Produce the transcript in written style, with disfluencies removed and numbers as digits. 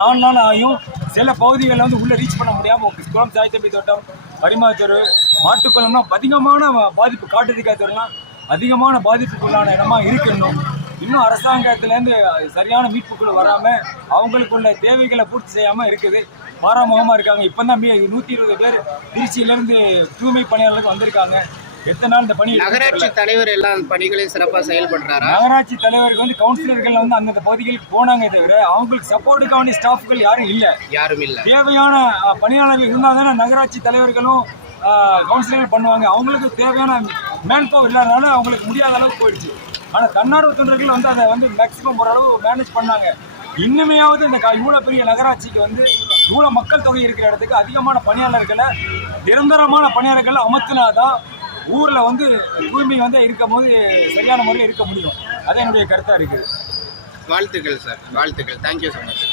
ஆயும் சில பகுதிகளில் வந்து உள்ளே ரீச் பண்ண முடியாமல் குளம் சாய்த்தம்பி தோட்டம் பரிமாத்தரு மாட்டுக்குளம்னா அதிகமான பாதிப்பு, காட்டுதிக்காய் தோட்டம்லாம் அதிகமான பாதிப்புக்குள்ளான இடமா இருக்கணும். இன்னும் அரசாங்கத்திலேருந்து சரியான மீட்புக்குள்ள வராமல் அவங்களுக்குள்ள தேவைகளை பூர்த்தி செய்யாமல் இருக்குது. மாறாமுகமாக இருக்காங்க. இப்போ தான் 120 பேர் திருச்சியிலேருந்து தூய்மை பணியாளர்களுக்கு வந்திருக்காங்க. எத்தனை நாள் இந்த பணி? நகராட்சி தலைவர் எல்லா பணிகளையும் சிறப்பாக செயல்படுறாரா? நகராட்சி தலைவருக்கு வந்து கவுன்சிலர்கள் வந்து அந்தந்த பகுதிகளுக்கு போனாங்க தவிர அவங்களுக்கு சப்போர்ட்டுக்கான ஸ்டாஃப்கள் யாரும் இல்லை. தேவையான பணியாளர்கள் இருந்தால் தானே நகராட்சி தலைவர்களும் கவுன்சிலர்கள் பண்ணுவாங்க. அவங்களுக்கு தேவையான மேன் பவர் இல்லாதனால அவங்களுக்கு முடியாத அளவுக்கு போயிடுச்சு. ஆனால் தன்னார்வ தொண்டர்கள் வந்து அதை வந்து மேக்சிமம் ஓரளவு மேனேஜ் பண்ணாங்க. இன்னுமையாவது இந்த இவ்வளோ பெரிய நகராட்சிக்கு வந்து இவ்வளோ மக்கள் தொகை இருக்கிற இடத்துக்கு அதிகமான பணியாளர்களை, நிரந்தரமான பணியாளர்களை அமர்த்தினாதான் ஊரில் வந்து தூய்மை வந்து இருக்கும் போது சரியான முறையில் இருக்க முடியும். அது என்னுடைய கருத்தாக இருக்குது. வாழ்த்துக்கள் சார், வாழ்த்துக்கள். Thank you so much.